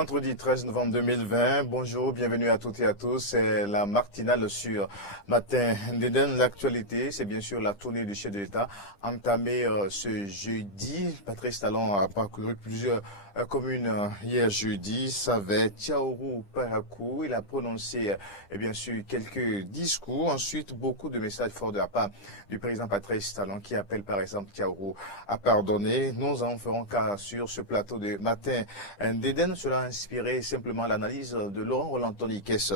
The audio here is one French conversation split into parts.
Vendredi 13 novembre 2020, bonjour, bienvenue à toutes et à tous. C'est la matinale sur Matin d'Éden. L'actualité, c'est bien sûr la tournée du chef de l'État entamée ce jeudi. Patrice Talon a parcouru plusieurs communes hier jeudi. Savet, Tchaourou, Parakou. Il a prononcé bien sûr quelques discours. Ensuite, beaucoup de messages forts de la part du président Patrice Talon qui appelle par exemple Tchaourou à pardonner. Nous en ferons cas sur ce plateau de Matin d'Éden. Cela a inspiré simplement l'analyse de Laurent Roland-Tonikès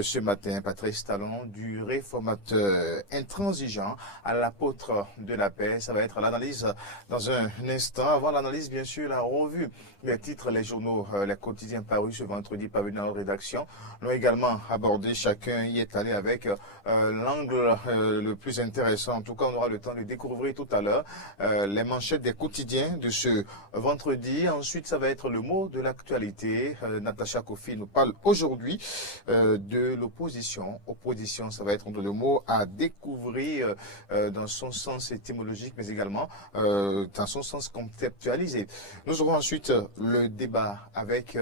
ce matin. Patrice Talon, du réformateur intransigeant à l'apôtre de la paix. Ça va être l'analyse dans un instant. Avant l'analyse, bien sûr, la revue des titres, les journaux, les quotidiens parus ce vendredi parvenus dans la rédaction. Nous avons également abordé, chacun y est allé avec l'angle le plus intéressant. En tout cas, on aura le temps de découvrir tout à l'heure les manchettes des quotidiens de ce vendredi. Ensuite, ça va être le mot de l'actualité. Natacha Kofi nous parle aujourd'hui de l'opposition. Opposition, ça va être le mot à découvrir dans son sens étymologique, mais également dans son sens conceptualisé. Nous aurons ensuite le débat avec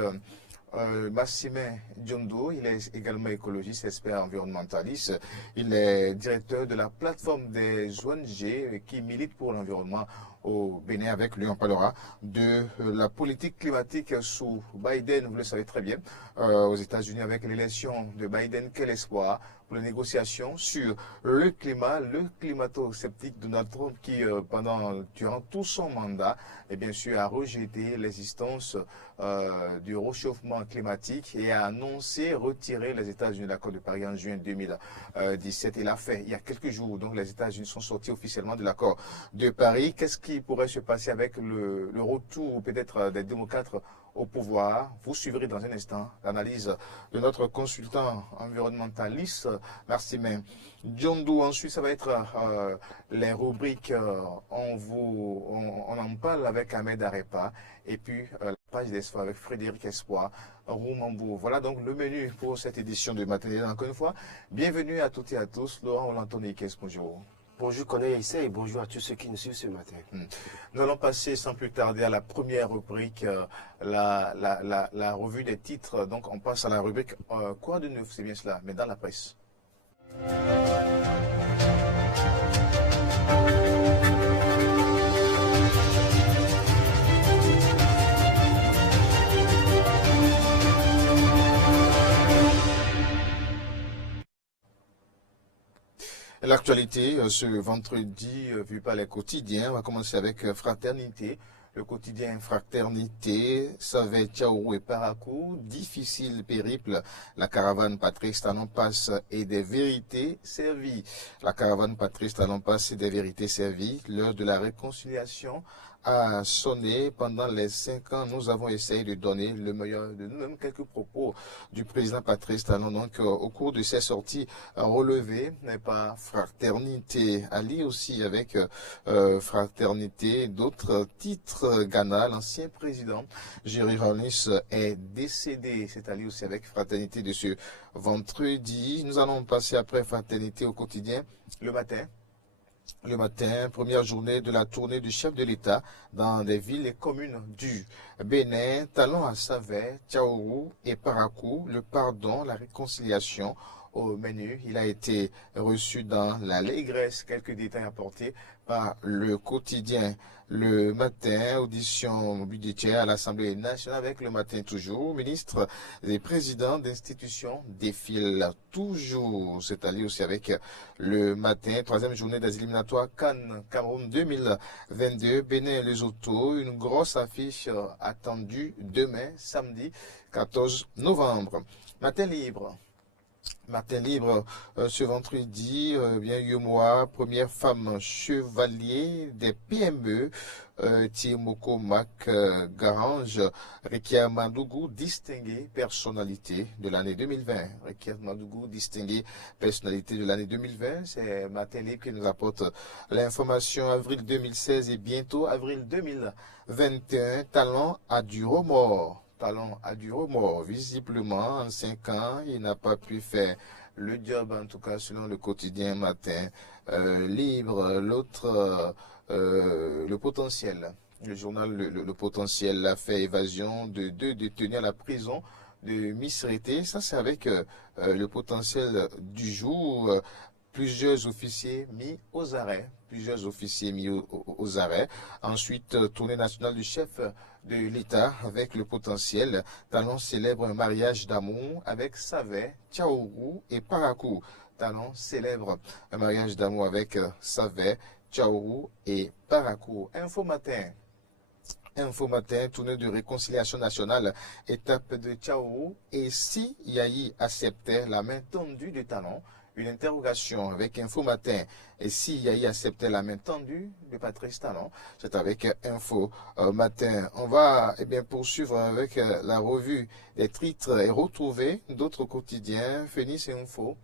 Massimin Diondo. Il est également écologiste, expert environnementaliste. Il est directeur de la plateforme des ONG qui milite pour l'environnement au Bénin. Avec lui, on parlera de la politique climatique sous Biden. Vous le savez très bien, aux États-Unis, avec l'élection de Biden, quel espoir pour les négociations sur le climat, le climato-sceptique Donald Trump qui, durant tout son mandat, et bien sûr, a rejeté l'existence du réchauffement climatique et a annoncé retirer les États-Unis de l'accord de Paris en juin 2017. Il a fait il y a quelques jours, donc les États-Unis sont sortis officiellement de l'accord de Paris. Qu'est-ce qui pourrait se passer avec le retour peut-être des démocrates au pouvoir? Vous suivrez dans un instant l'analyse de notre consultant environnementaliste, Massimin Diondo. Ensuite, ça va être les rubriques on en parle avec Ahmed Arepa, et puis la page d'espoir avec Frédéric Espoir Roumambou. Voilà donc le menu pour cette édition de Matinée. Encore une fois, bienvenue à toutes et à tous. Laurent Roland-Tonikès, bonjour. Bonjour Corneille Issa et bonjour à tous ceux qui nous suivent ce matin. Nous allons passer sans plus tarder à la première rubrique, la revue des titres. Donc on passe à la rubrique Quoi de neuf, c'est bien cela, mais dans la presse. L'actualité ce vendredi vue par les quotidiens. On va commencer avec Fraternité. Le quotidien Fraternité, Savet, Tchaourou et Parakou, difficile périple. La caravane Patrice Talon passe et des vérités servies. La caravane Patrice Talon passe et des vérités servies. L'heure de la réconciliation a sonné. Pendant les 5 ans, nous avons essayé de donner le meilleur de nous-mêmes. Quelques propos du président Patrice Talon, donc au cours de ces sorties relevées par Fraternité. Ali aussi avec Fraternité, d'autres titres. Ghana, l'ancien président Jerry Rawlings est décédé. C'est Ali aussi avec Fraternité de ce vendredi. Nous allons passer après Fraternité au quotidien le matin. Le matin, première journée de la tournée du chef de l'État dans des villes et communes du Bénin, Talon à Savet, Tchaourou et Parakou, le pardon, la réconciliation au menu. Il a été reçu dans l'allégresse. Quelques détails apportés par le quotidien le matin. Audition budgétaire à l'Assemblée nationale avec le matin toujours. Ministre et président d'institutions défilent toujours. C'est allé aussi avec le matin. Troisième journée des éliminatoires Cannes Cameroun 2022. Bénin Lesotho. Une grosse affiche attendue demain, samedi 14 novembre. Matin libre. Matin libre ce vendredi, bien Yomoa, première femme chevalier des PME, Timoko Mac Garange, Rekia Madougou, distinguée personnalité de l'année 2020. Rekia Madougou, distinguée personnalité de l'année 2020. C'est Matin libre qui nous apporte l'information. Avril 2016 et bientôt avril 2021, Talon a du remords. Talon a du remords. Visiblement, en 5 ans, il n'a pas pu faire le job, en tout cas selon le quotidien Matin libre. L'autre, le potentiel Le journal le Potentiel a fait évasion de 2 détenus à la prison de Misrété. Ça, c'est avec le Potentiel du jour. Plusieurs officiers mis aux arrêts. Plusieurs officiers mis aux arrêts. Ensuite, tournée nationale du chef de l'État avec le Potentiel. Talon célèbre un mariage d'amour avec Savet, Tchaourou et Parakou. Talon célèbre un mariage d'amour avec Savet, Tchaourou et Parakou. Info matin. Info matin, tournée de réconciliation nationale, étape de Tchaourou. Et si Yahi acceptait la main tendue de Talon, une interrogation avec Info Matin. Et si Yahi acceptait la main tendue de Patrice Talon, c'est avec Info Matin. On va poursuivre avec la revue des titres et retrouver d'autres quotidiens. Phoenix Info.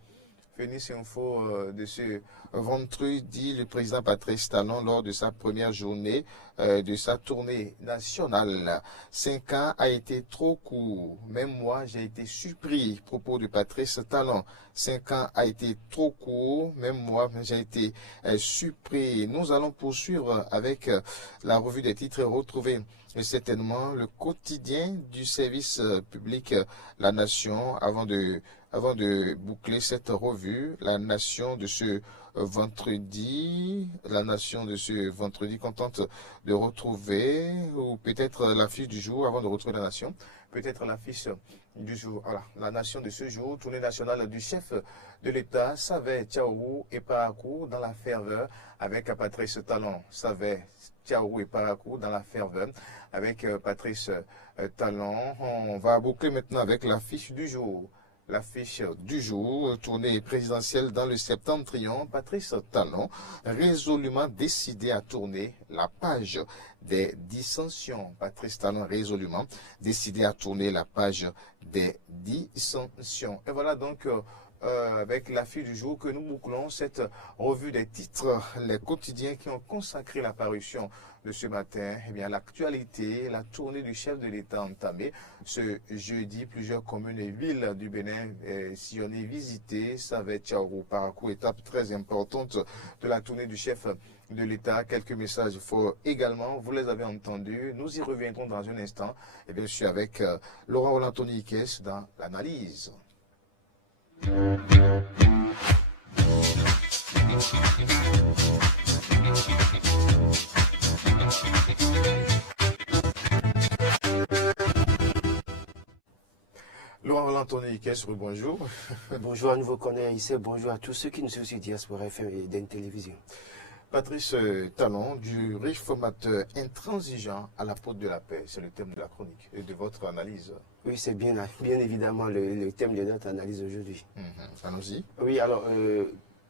Phoenix Info de ce vendredi, le président Patrice Talon, lors de sa première journée de sa tournée nationale. 5 ans a été trop court. Même moi, j'ai été surpris. Propos de Patrice Talon. 5 ans a été trop court. Même moi, j'ai été surpris. Nous allons poursuivre avec la revue des titres et retrouver certainement le quotidien du service public La Nation avant de boucler cette revue. La Nation de ce vendredi, contente de retrouver, ou peut-être l'affiche du jour avant de retrouver la Nation, peut-être l'affiche du jour. Voilà, la Nation de ce jour, tournée nationale du chef de l'État, Savet, Tchaourou et Parakou dans la ferveur avec Patrice Talon. Savet, Tchaourou et Parakou dans la ferveur avec Patrice Talon. On va boucler maintenant avec l'affiche du jour. L'affiche du jour, tournée présidentielle dans le septentrion, Patrice Talon, résolument décidé à tourner la page des dissensions. Patrice Talon, résolument décidé à tourner la page des dissensions. Et voilà donc avec l'affiche du jour que nous bouclons cette revue des titres, les quotidiens qui ont consacré la parution de ce matin. Eh bien, l'actualité, la tournée du chef de l'État entamée ce jeudi. Plusieurs communes et villes du Bénin sillonnées, visitées. Savet, Tchaourou, Parakou, étape très importante de la tournée du chef de l'État. Quelques messages forts également, vous les avez entendus. Nous y reviendrons dans un instant. Et bien sûr, avec Laurent Rolantoni Ikes dans l'analyse. Laurent Rolantoni Ikes, bonjour. Bonjour à nouveau connaît ici, bonjour à tous ceux qui nous suivent sur Diaspora FM et d'une télévision. Patrice Talon, du réformateur intransigeant à la porte de la paix, c'est le thème de la chronique et de votre analyse. Oui, c'est bien évidemment le thème de notre analyse aujourd'hui. Allons-y. Oui, alors,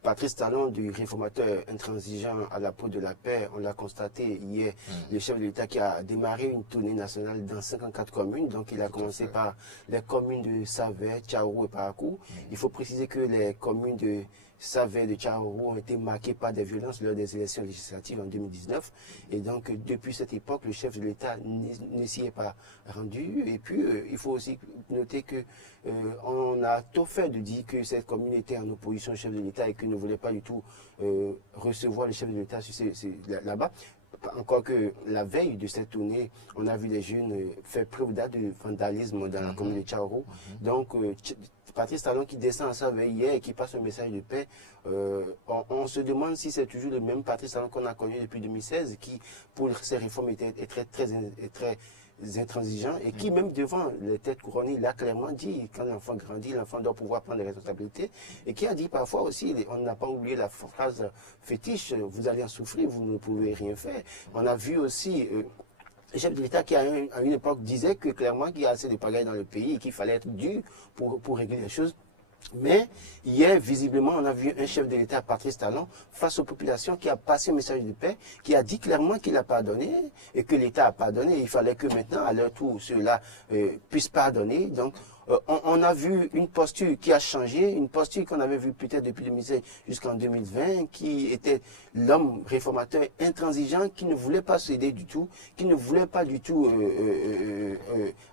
Patrice Talon, du réformateur intransigeant à la porte de la paix, on l'a constaté hier, le chef de l'État qui a démarré une tournée nationale dans 54 communes. Donc, il a commencé par les communes de Savet, Tchaourou et Parakou. Il faut préciser que les communes de Savet, de Tchaourou ont été marquées par des violences lors des élections législatives en 2019. Et donc, depuis cette époque, le chef de l'État ne s'y est pas rendu. Et puis, il faut aussi noter que on a tout fait de dire que cette commune était en opposition au chef de l'État et qu'il ne voulait pas du tout recevoir le chef de l'État là-bas. Encore que la veille de cette tournée, on a vu les jeunes faire preuve d'actes de vandalisme dans la commune de Tchaourou. Donc, Patrice Talon qui descend à Savet hier et qui passe un message de paix, on se demande si c'est toujours le même Patrice Talon qu'on a connu depuis 2016 qui, pour ses réformes, était très intransigeant et qui, même devant les têtes couronnées, il a clairement dit, quand l'enfant grandit, l'enfant doit pouvoir prendre les responsabilités, et qui a dit parfois aussi, on n'a pas oublié la phrase fétiche, vous allez en souffrir, vous ne pouvez rien faire. On a vu aussi le chef de l'État qui, à une époque, disait que clairement qu'il y a assez de pagaille dans le pays et qu'il fallait être dur pour régler les choses. Mais hier, visiblement, on a vu un chef de l'État, Patrice Talon, face aux populations, qui a passé un message de paix, qui a dit clairement qu'il a pardonné et que l'État a pardonné. Il fallait que maintenant, à leur tour, ceux-là puissent pardonner. Donc, on a vu une posture qui a changé, une posture qu'on avait vue peut-être depuis 2016 jusqu'en 2020, qui était l'homme réformateur intransigeant, qui ne voulait pas céder du tout, qui ne voulait pas du tout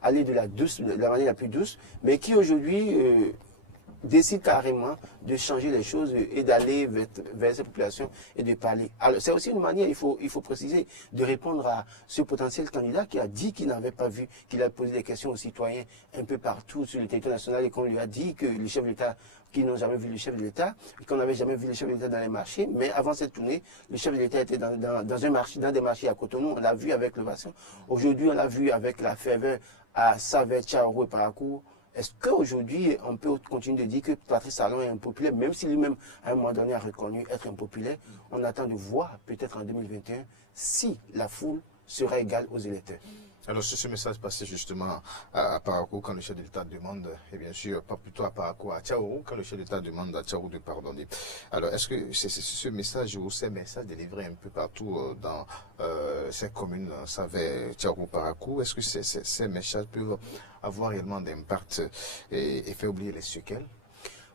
aller de la manière la plus douce, mais qui aujourd'hui décide carrément de changer les choses et d'aller vers ces populations et de parler. Alors, c'est aussi une manière, il faut préciser, de répondre à ce potentiel candidat qui a dit qu'il n'avait pas vu, qu'il a posé des questions aux citoyens un peu partout sur le territoire national et qu'on lui a dit que le chef de l'État, qu'ils n'ont jamais vu le chef de l'État, qu'on n'avait jamais vu le chef de l'État dans les marchés. Mais avant cette tournée, le chef de l'État était dans un marché, dans des marchés à Cotonou. On l'a vu avec l'Ovation. Aujourd'hui, on l'a vu avec la ferveur à Savès, Tchaourou et Parakou. Est-ce qu'aujourd'hui, on peut continuer de dire que Patrice Talon est impopulaire, même si lui-même, à un moment donné, a reconnu être impopulaire? On attend de voir, peut-être en 2021, si la foule sera égale aux électeurs. Alors, sur ce message passé justement à Parakou, quand le chef de l'État demande, et bien sûr, pas plutôt à Parakou, à Tchaourou, quand le chef de l'État demande à Tchaourou de pardonner. Alors, est-ce que c'est ce message ou ces messages délivrés un peu partout dans ces communes, Savès, Tchaourou, Parakou, est-ce que ces messages peuvent avoir réellement d'impact et faire oublier les séquelles?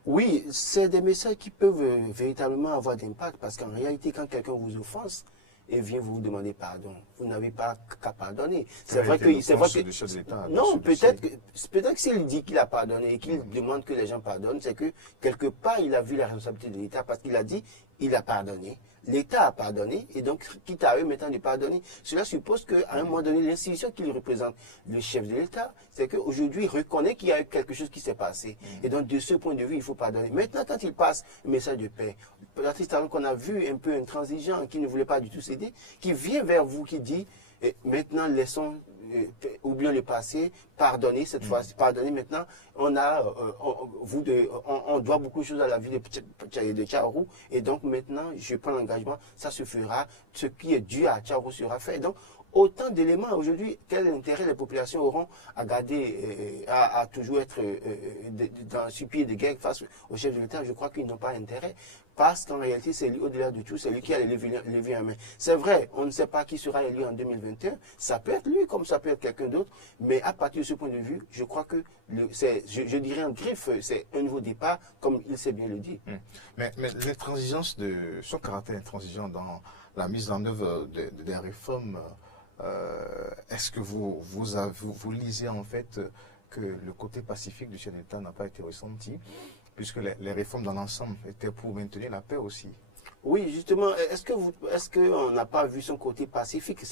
Oui, c'est des messages qui peuvent véritablement avoir d'impact parce qu'en réalité, quand quelqu'un vous offense, et vient vous demander pardon. Vous n'avez pas qu'à pardonner. C'est vrai que non, peut-être que s'il dit qu'il a pardonné et qu'il demande que les gens pardonnent, c'est que quelque part il a vu la responsabilité de l'État parce qu'il a dit il a pardonné. L'État a pardonné et donc quitte à eux maintenant de pardonner. Cela suppose qu'à un moment donné, l'institution qui représente, le chef de l'État, c'est qu'aujourd'hui il reconnaît qu'il y a eu quelque chose qui s'est passé. Et donc de ce point de vue, il faut pardonner. Maintenant, quand il passe un message de paix, Patrice Talon qu'on a vu un peu intransigeant, qui ne voulait pas du tout céder, qui vient vers vous, qui dit maintenant laissons, oublions le passé, pardonnez cette fois-ci, pardonnez maintenant, on doit beaucoup de choses à la vie de Tchaourou, et donc maintenant je prends l'engagement, ça se fera, ce qui est dû à Tchaourou sera fait. Donc autant d'éléments aujourd'hui, quel intérêt les populations auront à garder, à toujours être sur pied de guerre face au chef de l'État? Je crois qu'ils n'ont pas intérêt. Parce qu'en réalité, c'est lui, au-delà de tout, c'est lui qui a levé en main. C'est vrai, on ne sait pas qui sera élu en 2021. Ça peut être lui, comme ça peut être quelqu'un d'autre. Mais à partir de ce point de vue, je crois que, je dirais en griffe, c'est un nouveau départ, comme il sait bien le dire. Mais l'intransigeance son caractère intransigeant dans la mise en œuvre des réformes, est-ce que vous lisez en fait que le côté pacifique du chef d'État n'a pas été ressenti, puisque les réformes dans l'ensemble étaient pour maintenir la paix aussi? Oui, justement, est-ce qu'on n'a pas vu son côté pacifique?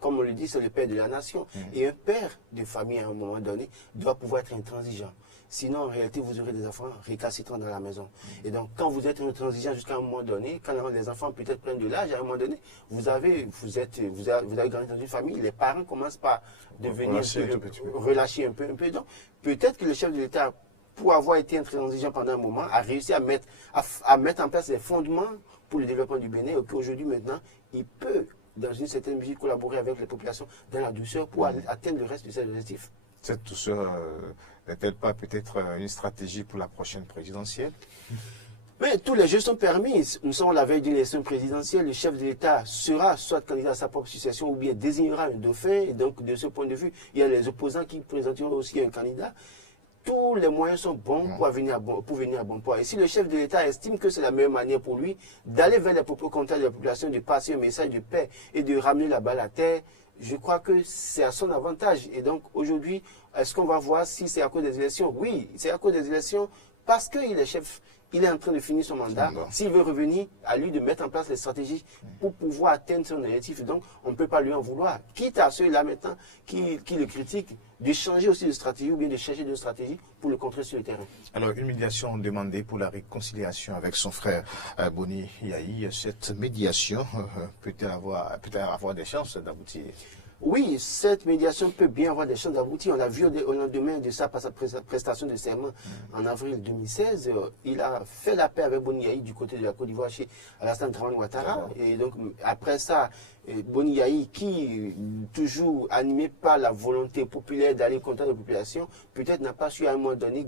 Comme on le dit, c'est le père de la nation. Et un père de famille, à un moment donné, doit pouvoir être intransigeant. Sinon, en réalité, vous aurez des enfants récalcitrants dans la maison. Et donc, quand vous êtes intransigeant jusqu'à un moment donné, quand les enfants peut-être prennent de l'âge, à un moment donné, vous avez grandi dans une famille, les parents commencent par devenir relâcher un peu. Donc, peut-être que le chef de l'État, pour avoir été intransigeant pendant un moment, a réussi à mettre en place les fondements pour le développement du Bénin, et qu'aujourd'hui, maintenant, il peut, dans une certaine mesure, collaborer avec les populations dans la douceur pour atteindre le reste de ses objectifs. Cette douceur n'est-elle pas peut-être une stratégie pour la prochaine présidentielle? Mais tous les jeux sont permis. Nous sommes à la veille d'une élection présidentielle. Le chef de l'État sera soit candidat à sa propre succession ou bien désignera un dauphin. Et donc, de ce point de vue, il y a les opposants qui présenteront aussi un candidat. Tous les moyens sont bons pour venir à bon port. Et si le chef de l'État estime que c'est la meilleure manière pour lui d'aller vers les propos contraires de la population, de passer un message de paix et de ramener la balle à terre, je crois que c'est à son avantage. Et donc aujourd'hui, est-ce qu'on va voir si c'est à cause des élections? Oui, c'est à cause des élections parce qu'il est chef. Il est en train de finir son mandat. S'il veut revenir, à lui de mettre en place les stratégies pour pouvoir atteindre son objectif. Donc, on ne peut pas lui en vouloir. Quitte à ceux-là maintenant qui le critiquent, de changer aussi de stratégie ou bien de changer de stratégie pour le contrer sur le terrain. Alors, une médiation demandée pour la réconciliation avec son frère Boni Yahi. Cette médiation peut-elle avoir des chances d'aboutir? Oui, cette médiation peut bien avoir des chances d'aboutir. On l'a vu au lendemain de sa prestation de serment en avril 2016. Il a fait la paix avec Boni Yahi du côté de la Côte d'Ivoire chez Alassane Dramane Ouattara. Et donc, après ça, Boni Yahi, qui, toujours animé par la volonté populaire d'aller contre la population, peut-être n'a pas su à un moment donné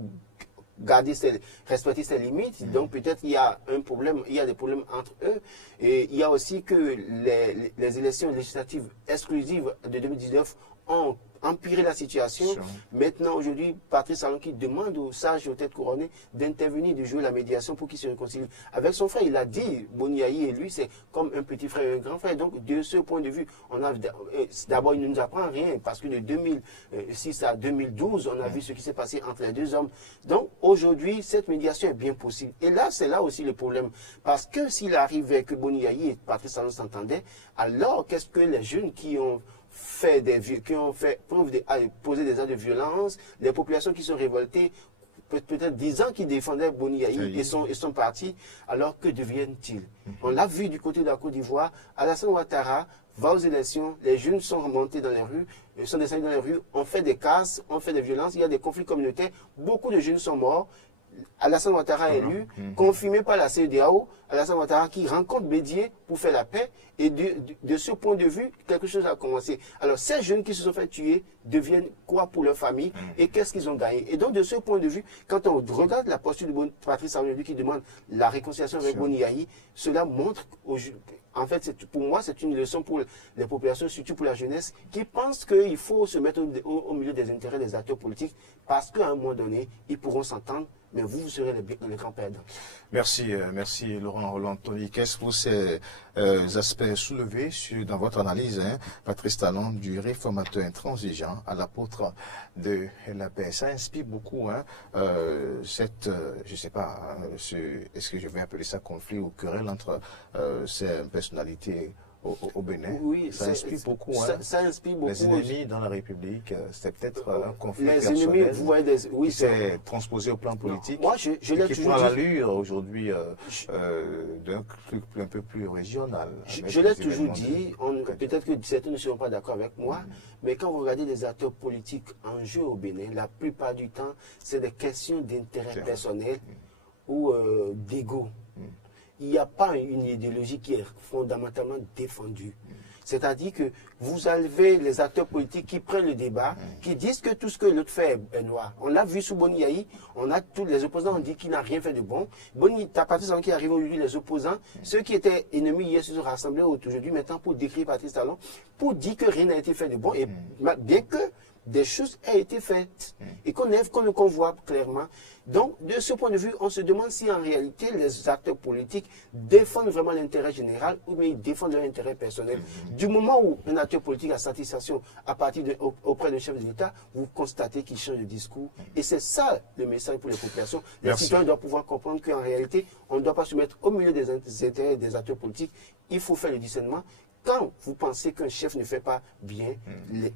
respecter ses limites. Donc peut-être il y a un problème, il y a des problèmes entre eux. Et il y a aussi que les élections législatives exclusives de 2019 ont empirer la situation. Maintenant, aujourd'hui, Patrice Talon qui demande aux sages, aux têtes couronnées, d'intervenir, de jouer la médiation pour qu'il se réconcilie avec son frère. Il a dit, Boni Yayi et lui, c'est comme un petit frère et un grand frère. Donc, de ce point de vue, d'abord, il ne nous apprend rien, parce que de 2006 à 2012, on a vu ce qui s'est passé entre les deux hommes. Donc, aujourd'hui, cette médiation est bien possible. Et là, c'est là aussi le problème. Parce que s'il arrivait que Boni Yayi et Patrice Talon s'entendaient, alors qu'est-ce que les jeunes qui ont posé des actes de violence, les populations qui sont révoltées, peut-être 10 ans qui défendaient Boni Yayi et sont partis, alors que deviennent-ils? On l'a vu du côté de la Côte d'Ivoire, Alassane Ouattara va aux élections, les jeunes sont remontés dans les rues, sont descendus dans les rues, on fait des casses, on fait des violences, il y a des conflits communautaires, beaucoup de jeunes sont morts. Alassane Ouattara est élu, confirmé par la CEDEAO, Alassane Ouattara qui rencontre Bédié pour faire la paix, et de ce point de vue, quelque chose a commencé. Alors ces jeunes qui se sont fait tuer deviennent quoi pour leur famille, et qu'est-ce qu'ils ont gagné? Et donc de ce point de vue, quand on regarde la posture de Patrice Talon qui demande la réconciliation avec Boni Yayi, cela montre, en fait, pour moi, c'est une leçon pour les populations, surtout pour la jeunesse, qui pense qu'il faut se mettre au milieu des intérêts des acteurs politiques, parce qu'à un moment donné, ils pourront s'entendre, mais vous serez les grands perdants. Merci, merci Laurent Roland-Tony. Qu'est-ce pour ces aspects soulevés dans votre analyse, Patrice Talon, du réformateur intransigeant à l'apôtre de la paix? Ça inspire beaucoup, je sais pas, est-ce que je vais appeler ça conflit ou querelle entre ces personnalités au Bénin? Oui, ça inspire beaucoup. Ça inspire beaucoup. Les ennemis dans la République, c'est peut-être un conflit les personnel. Ennemis, vous voyez oui, c'est transposé au plan politique. Moi, je l'ai toujours dit. Qui prend l'allure aujourd'hui d'un truc un peu plus régional. Je l'ai toujours dit. Peut-être que certains ne seront pas d'accord avec moi, mais quand vous regardez les acteurs politiques en jeu au Bénin, la plupart du temps, c'est des questions d'intérêt personnel ou d'ego. Il n'y a pas une idéologie qui est fondamentalement défendue. C'est-à-dire que vous avez les acteurs politiques qui prennent le débat, qui disent que tout ce que l'autre fait est noir. On l'a vu sous Boni Yayi, tous les opposants ont dit qu'il n'a rien fait de bon. Patrice Talon qui arrive aujourd'hui, les opposants, ceux qui étaient ennemis hier se sont rassemblés aujourd'hui maintenant pour décrire Patrice Talon, pour dire que rien n'a été fait de bon, et bien que des choses aient été faites et qu'on voit clairement. Donc, de ce point de vue, on se demande si en réalité les acteurs politiques défendent vraiment l'intérêt général ou bien ils défendent leur intérêt personnel. Du moment où un acteur politique a satisfaction auprès d'un chef de l'État, vous constatez qu'il change de discours. Et c'est ça le message pour les populations. Les citoyens doivent pouvoir comprendre qu'en réalité, on ne doit pas se mettre au milieu des intérêts des acteurs politiques. Il faut faire le discernement. Quand vous pensez qu'un chef ne fait pas bien,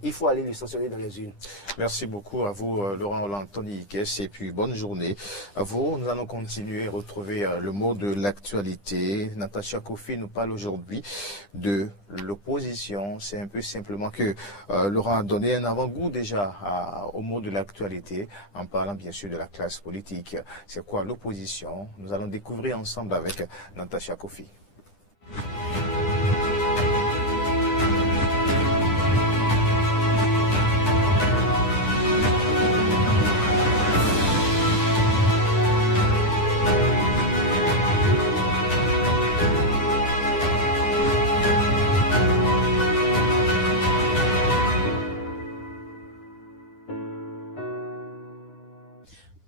il faut aller le sanctionner dans les urnes. Merci beaucoup à vous, Laurent Roland-Tony Ikes, et puis bonne journée à vous. Nous allons continuer à retrouver le mot de l'actualité. Natacha Kofi nous parle aujourd'hui de l'opposition. C'est un peu simplement que Laurent a donné un avant-goût déjà au mot de l'actualité, en parlant bien sûr de la classe politique. C'est quoi l'opposition? Nous allons découvrir ensemble avec Natacha Kofi.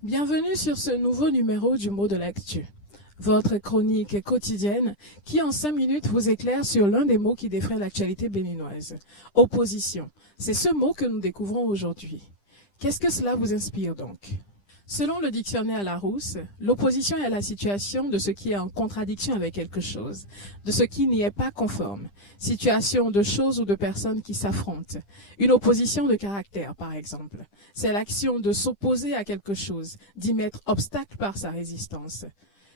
Bienvenue sur ce nouveau numéro du mot de l'actu. Votre chronique quotidienne qui en 5 minutes vous éclaire sur l'un des mots qui défraient l'actualité béninoise. Opposition. C'est ce mot que nous découvrons aujourd'hui. Qu'est-ce que cela vous inspire donc? Selon le dictionnaire Larousse, l'opposition est la situation de ce qui est en contradiction avec quelque chose, de ce qui n'y est pas conforme, situation de choses ou de personnes qui s'affrontent. Une opposition de caractère, par exemple. C'est l'action de s'opposer à quelque chose, d'y mettre obstacle par sa résistance.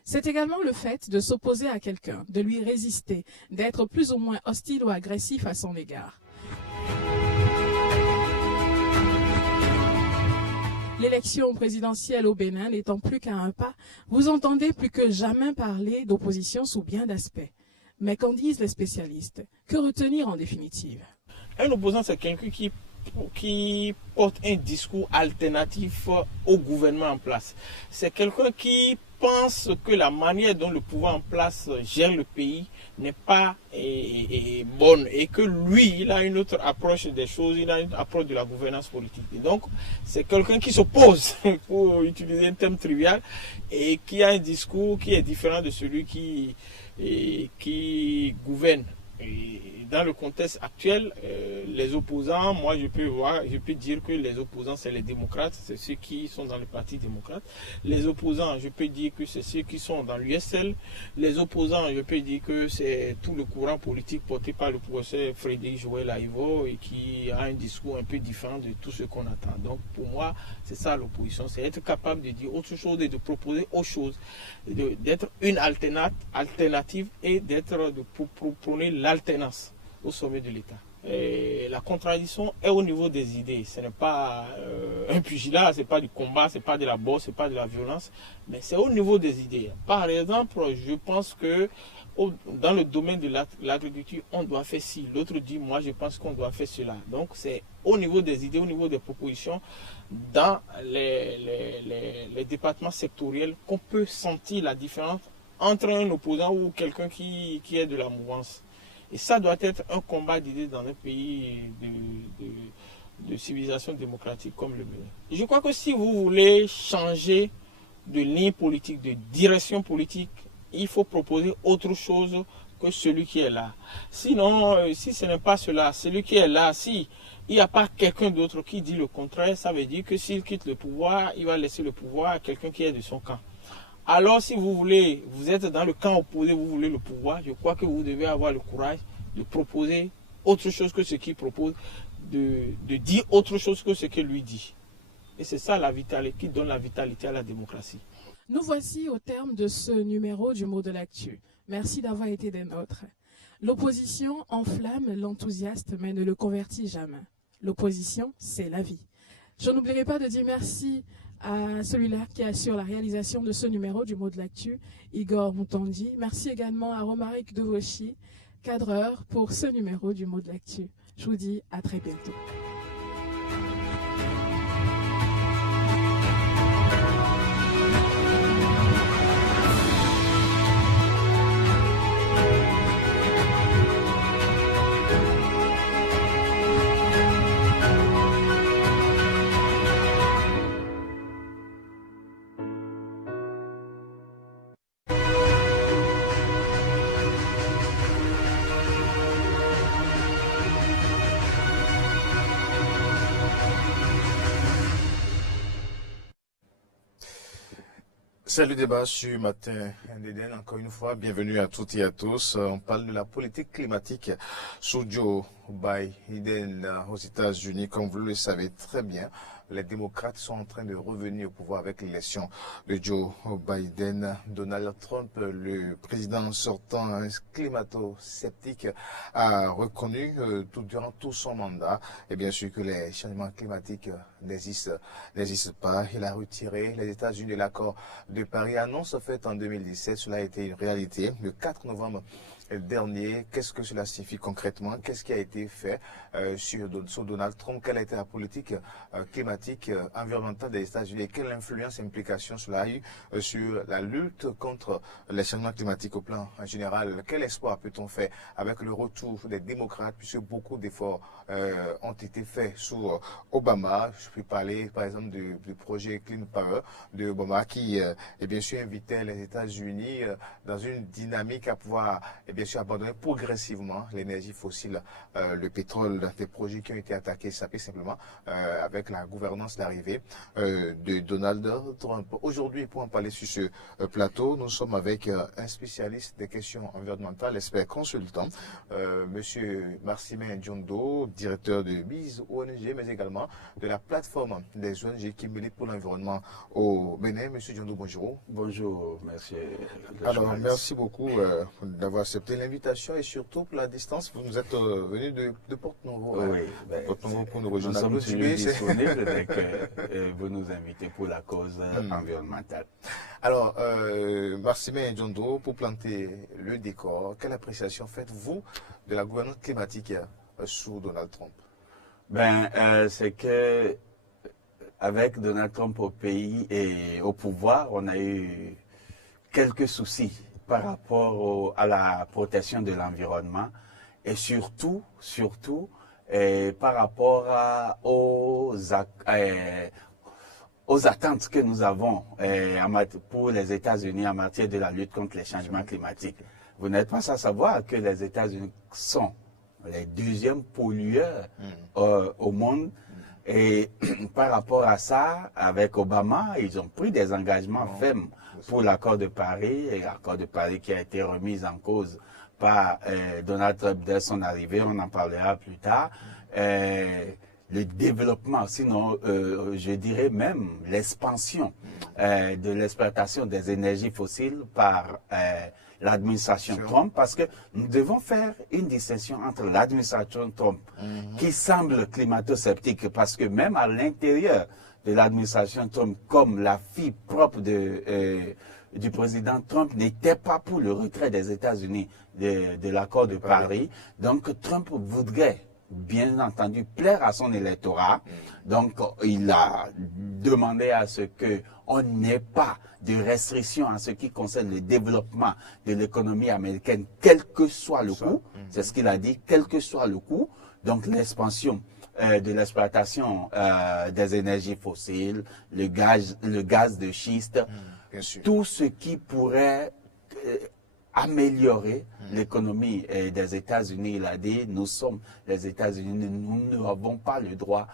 C'est également le fait de s'opposer à quelqu'un, de lui résister, d'être plus ou moins hostile ou agressif à son égard. L'élection présidentielle au Bénin n'étant plus qu'à un pas, vous entendez plus que jamais parler d'opposition sous bien d'aspects. Mais qu'en disent les spécialistes? Que retenir en définitive? Un opposant, c'est quelqu'un qui qui porte un discours alternatif au gouvernement en place. C'est quelqu'un qui pense que la manière dont le pouvoir en place gère le pays n'est pas bonne et que lui, il a une autre approche des choses, il a une approche de la gouvernance politique. Et donc, c'est quelqu'un qui s'oppose, pour utiliser un terme trivial, et qui a un discours qui est différent de celui qui gouverne. Et dans le contexte actuel, les opposants, moi je peux dire que les opposants c'est les démocrates, c'est ceux qui sont dans le parti démocrate. Les opposants, je peux dire que c'est ceux qui sont dans l'USL. Les opposants, je peux dire que c'est tout le courant politique porté par le professeur Frédéric Joël Aïvo et qui a un discours un peu différent de tout ce qu'on attend. Donc pour moi, c'est ça l'opposition, c'est être capable de dire autre chose et de proposer autre chose, d'être une alternative et de prôner l'alternance au sommet de l'État. La contradiction est au niveau des idées. Ce n'est pas un pugilat, ce n'est pas du combat, ce n'est pas de la bosse, ce n'est pas de la violence, mais c'est au niveau des idées. Par exemple, je pense que dans le domaine de l'agriculture, on doit faire ci. L'autre dit, moi je pense qu'on doit faire cela. Donc c'est au niveau des idées, au niveau des propositions, dans les départements sectoriels, qu'on peut sentir la différence entre un opposant ou quelqu'un qui est de la mouvance. Et ça doit être un combat d'idées dans un pays de civilisation démocratique comme le mien. Je crois que si vous voulez changer de ligne politique, de direction politique, il faut proposer autre chose que celui qui est là. Sinon, si ce n'est pas cela, celui qui est là, si il n'y a pas quelqu'un d'autre qui dit le contraire, ça veut dire que s'il quitte le pouvoir, il va laisser le pouvoir à quelqu'un qui est de son camp. Alors si vous êtes dans le camp opposé, vous voulez le pouvoir, je crois que vous devez avoir le courage de proposer autre chose que ce qu'il propose, de dire autre chose que ce qu'il lui dit. Et c'est ça la vitalité, qui donne la vitalité à la démocratie. Nous voici au terme de ce numéro du mot de l'actu. Merci d'avoir été des nôtres. L'opposition enflamme l'enthousiaste mais ne le convertit jamais. L'opposition, c'est la vie. Je n'oublierai pas de dire merci à celui-là qui assure la réalisation de ce numéro du mot de l'actu, Igor Moutondi. Merci également à Romaric Devauchy, cadreur, pour ce numéro du mot de l'actu. Je vous dis à très bientôt. C'est le débat sur Matin d'Éden. Encore une fois, bienvenue à toutes et à tous. On parle de la politique climatique sous Joe Biden aux États-Unis. Comme vous le savez très bien, les démocrates sont en train de revenir au pouvoir avec l'élection de Joe Biden. Donald Trump, le président sortant climato-sceptique, a reconnu durant tout son mandat, et bien sûr que les changements climatiques n'existent pas. Il a retiré les États-Unis de l'accord de Paris. Annonce faite en 2017, cela a été une réalité. Le 4 novembre dernier, qu'est-ce que cela signifie concrètement? Qu'est-ce qui a été fait sur Donald Trump? Quelle a été la politique climatique, environnementale des États-Unis? Quelle influence et implication cela a eu sur la lutte contre les changements climatiques au plan général? Quel espoir peut-on faire avec le retour des démocrates, puisque beaucoup d'efforts ont été faits sous Obama? Je peux parler par exemple du projet Clean Power de Obama qui bien sûr invitait les États-Unis dans une dynamique à pouvoir bien sûr abandonner progressivement l'énergie fossile, le pétrole, des projets qui ont été attaqués, sapés simplement avec la gouvernance, l'arrivée de Donald Trump. Aujourd'hui, pour en parler sur ce plateau, nous sommes avec un spécialiste des questions environnementales, expert consultant, Monsieur Marcimen Diondo, directeur de BIZ ONG, mais également de la plateforme des ONG qui militent pour l'environnement au Bénin. Monsieur Diondo, bonjour. Bonjour, merci. Alors, merci beaucoup d'avoir accepté l'invitation et surtout pour la distance. Vous nous êtes venu de Porte-Novo. Oui, Porte-Novo pour nous rejoindre. Nous sommes disponibles dès que vous nous invitez pour la cause environnementale. Alors, Marcimen Diondo, pour planter le décor, quelle appréciation faites-vous de la gouvernance climatique sous Donald Trump? C'est que avec Donald Trump au pays et au pouvoir, on a eu quelques soucis par rapport à la protection de l'environnement et surtout par rapport aux attentes que nous avons pour les États-Unis en matière de la lutte contre les changements climatiques. Vous n'êtes pas sans savoir que les États-Unis sont les deuxièmes pollueurs au monde. Et par rapport à ça, avec Obama, ils ont pris des engagements fermes pour l'accord de Paris, et l'accord de Paris qui a été remis en cause par Donald Trump dès son arrivée, on en parlera plus tard. Le développement, sinon je dirais même l'expansion de l'exploitation des énergies fossiles par l'administration Trump, parce que nous devons faire une distinction entre l'administration Trump, qui semble climato-sceptique, parce que même à l'intérieur de l'administration Trump, comme la fille propre du président Trump n'était pas pour le retrait des États-Unis de l'accord de Paris, donc Trump voudrait bien entendu plaire à son électorat. Donc il a demandé à ce qu'on n'ait pas de restrictions en ce qui concerne le développement de l'économie américaine, quel que soit le coût. C'est ce qu'il a dit, quel que soit le coût. Donc l'expansion de l'exploitation des énergies fossiles, le gaz de schiste, tout ce qui pourrait améliorer l'économie des États-Unis. Il a dit, nous sommes les États-Unis, nous n'avons pas le droit,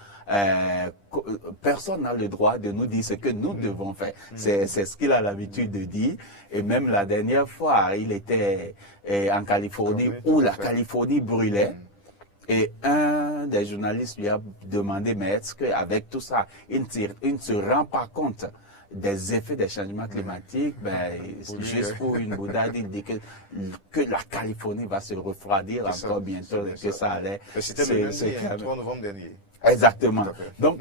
personne n'a le droit de nous dire ce que nous devons faire. C'est ce qu'il a l'habitude de dire. Et même la dernière fois, il était en Californie, où la Californie brûlait. Et un des journalistes lui a demandé, mais est-ce qu'avec tout ça, il ne se rend pas compte des effets des changements climatiques? Juste pour une boudade, il dit que la Californie va se refroidir encore bientôt, que ça allait. C'était le 3 novembre dernier. Exactement. Donc,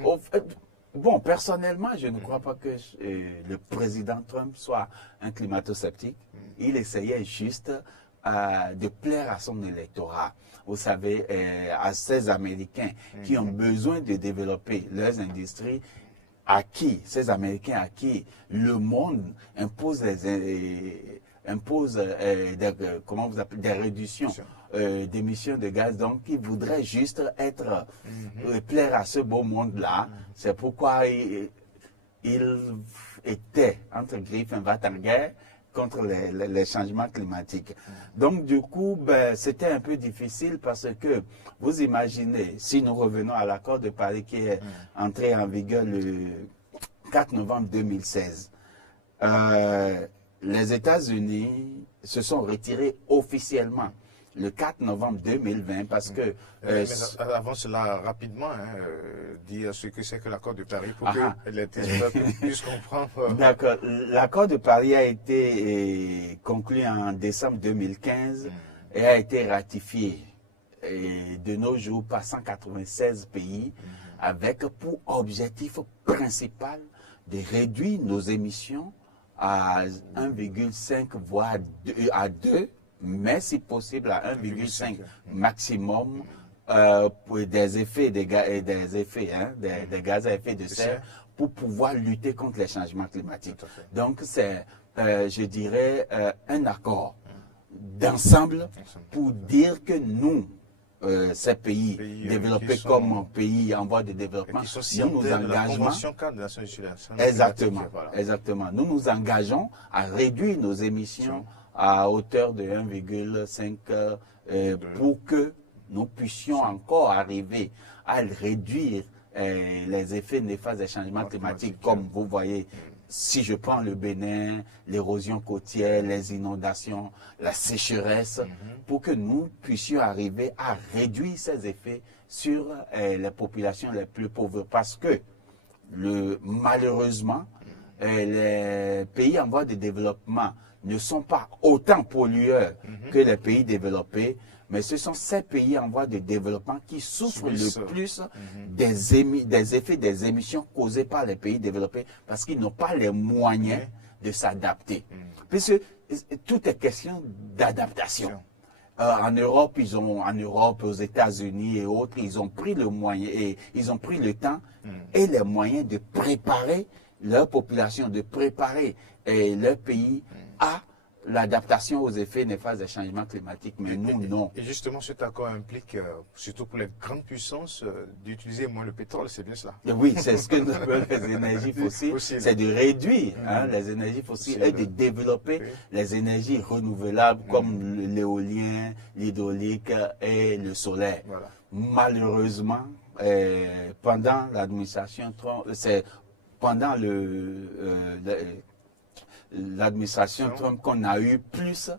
bon, personnellement, je ne crois pas que le président Trump soit un climato-sceptique. Il essayait juste de plaire à son électorat. Vous savez, à ces Américains qui ont besoin de développer leurs industries, ces Américains à qui le monde impose des réductions d'émissions de gaz, donc ils voudraient juste plaire à ce beau monde-là. C'est pourquoi il était, entre griffes, un va-t-en-guerre contre les changements climatiques. Donc du coup, c'était un peu difficile parce que, vous imaginez, si nous revenons à l'accord de Paris qui est entré en vigueur le 4 novembre 2016, les États-Unis se sont retirés officiellement le 4 novembre 2020 parce que... mais avant cela, rapidement, dire ce que c'est que l'accord de Paris pour que les téléspectateurs puissent comprendre. D'accord. L'accord de Paris a été conclu en décembre 2015 et a été ratifié de nos jours par 196 pays avec pour objectif principal de réduire nos émissions à 1,5 voire à 2, mais si possible à 1,5 maximum pour des effets, des gaz à effet de serre pour pouvoir lutter contre les changements climatiques. Donc c'est, je dirais, un accord d'ensemble pour dire que nous, ces pays développés comme pays en voie de développement, nous nous engageons. Exactement. Nous nous engageons à réduire nos émissions à hauteur de 1,5 pour que nous puissions encore arriver à réduire les effets néfastes des changements climatiques, comme vous voyez. Si je prends le Bénin, l'érosion côtière, les inondations, la sécheresse, pour que nous puissions arriver à réduire ces effets sur les populations les plus pauvres. Parce que, malheureusement, les pays en voie de développement ne sont pas autant pollueurs que les pays développés, mais ce sont ces pays en voie de développement qui souffrent le plus des effets des émissions causées par les pays développés parce qu'ils n'ont pas les moyens de s'adapter. Puisque tout est question d'adaptation. En Europe, aux États-Unis et autres, ils ont pris le moyen et ils ont pris le temps et les moyens de préparer leur population, de préparer leur pays à l'adaptation aux effets néfastes des changements climatiques. Mais nous, non. Et justement, cet accord implique, surtout pour les grandes puissances, d'utiliser moins le pétrole, c'est bien cela? Et oui, c'est ce que nous appelons les énergies fossiles, c'est de réduire les énergies fossiles et de développer les énergies renouvelables comme l'éolien, l'hydraulique et le solaire. Voilà. Malheureusement, pendant l'administration Trump, c'est pendant l'administration Trump qu'on a eu plus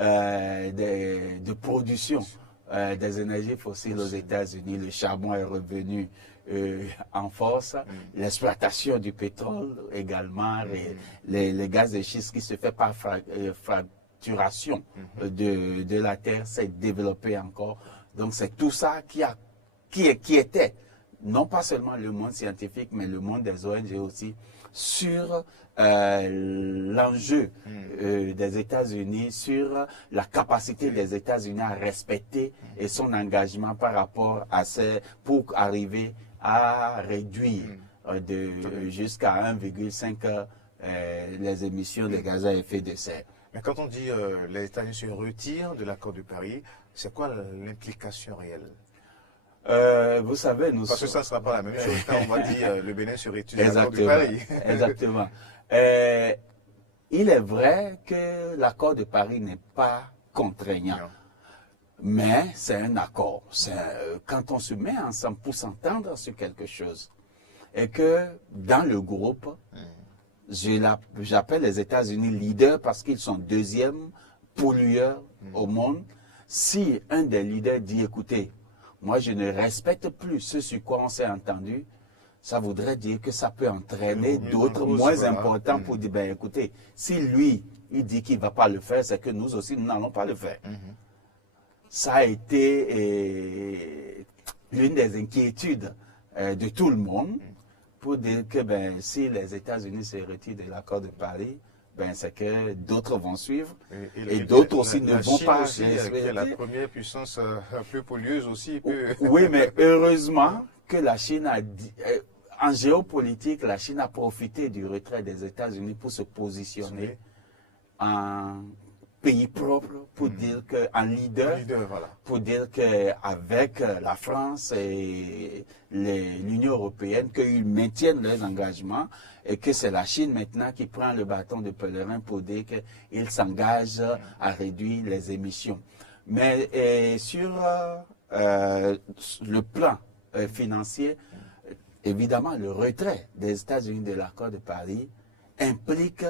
de production des énergies fossiles aux États-Unis. Le charbon est revenu en force, l'exploitation du pétrole également, les gaz de schiste qui se fait par fracturation de la terre s'est développé encore. Donc c'est tout ça qui était non pas seulement le monde scientifique, mais le monde des ONG aussi, sur l'enjeu des États-Unis, sur la capacité des États-Unis à respecter et son engagement par rapport à pour arriver à réduire jusqu'à 1,5 les émissions de gaz à effet de serre. Mais quand on dit les États-Unis se retirent de l'accord de Paris, c'est quoi l'implication réelle? Vous savez, parce que ça ne sera pas la même chose quand on va dire le Bénin se retire de l'accord de Paris. Exactement. Il est vrai que l'accord de Paris n'est pas contraignant, mais c'est un accord. Quand on se met ensemble pour s'entendre sur quelque chose, et que dans le groupe, j'appelle les États-Unis leaders parce qu'ils sont deuxième pollueur au monde. Si un des leaders dit, écoutez, moi, je ne respecte plus ce sur quoi on s'est entendu, ça voudrait dire que ça peut entraîner d'autres moins importants pour dire, ben écoutez, si lui, il dit qu'il ne va pas le faire, c'est que nous aussi, nous n'allons pas le faire. Ça a été l'une des inquiétudes de tout le monde pour dire que ben, si les États-Unis se retirent de l'accord de Paris, ben, c'est que d'autres vont suivre et d'autres aussi ne vont pas. Aussi, qui est la première puissance plus pollueuse aussi. Oui, mais heureusement que la Chine a dit, en géopolitique, la Chine a profité du retrait des États-Unis pour se positionner en pays propre, pour dire que, en leader, voilà. pour dire qu'avec la France et l'Union européenne, qu'ils maintiennent leurs engagements et que c'est la Chine maintenant qui prend le bâton de pèlerin pour dire qu'ils s'engagent à réduire les émissions. Mais sur le plan financier, évidemment, le retrait des États-Unis de l'accord de Paris implique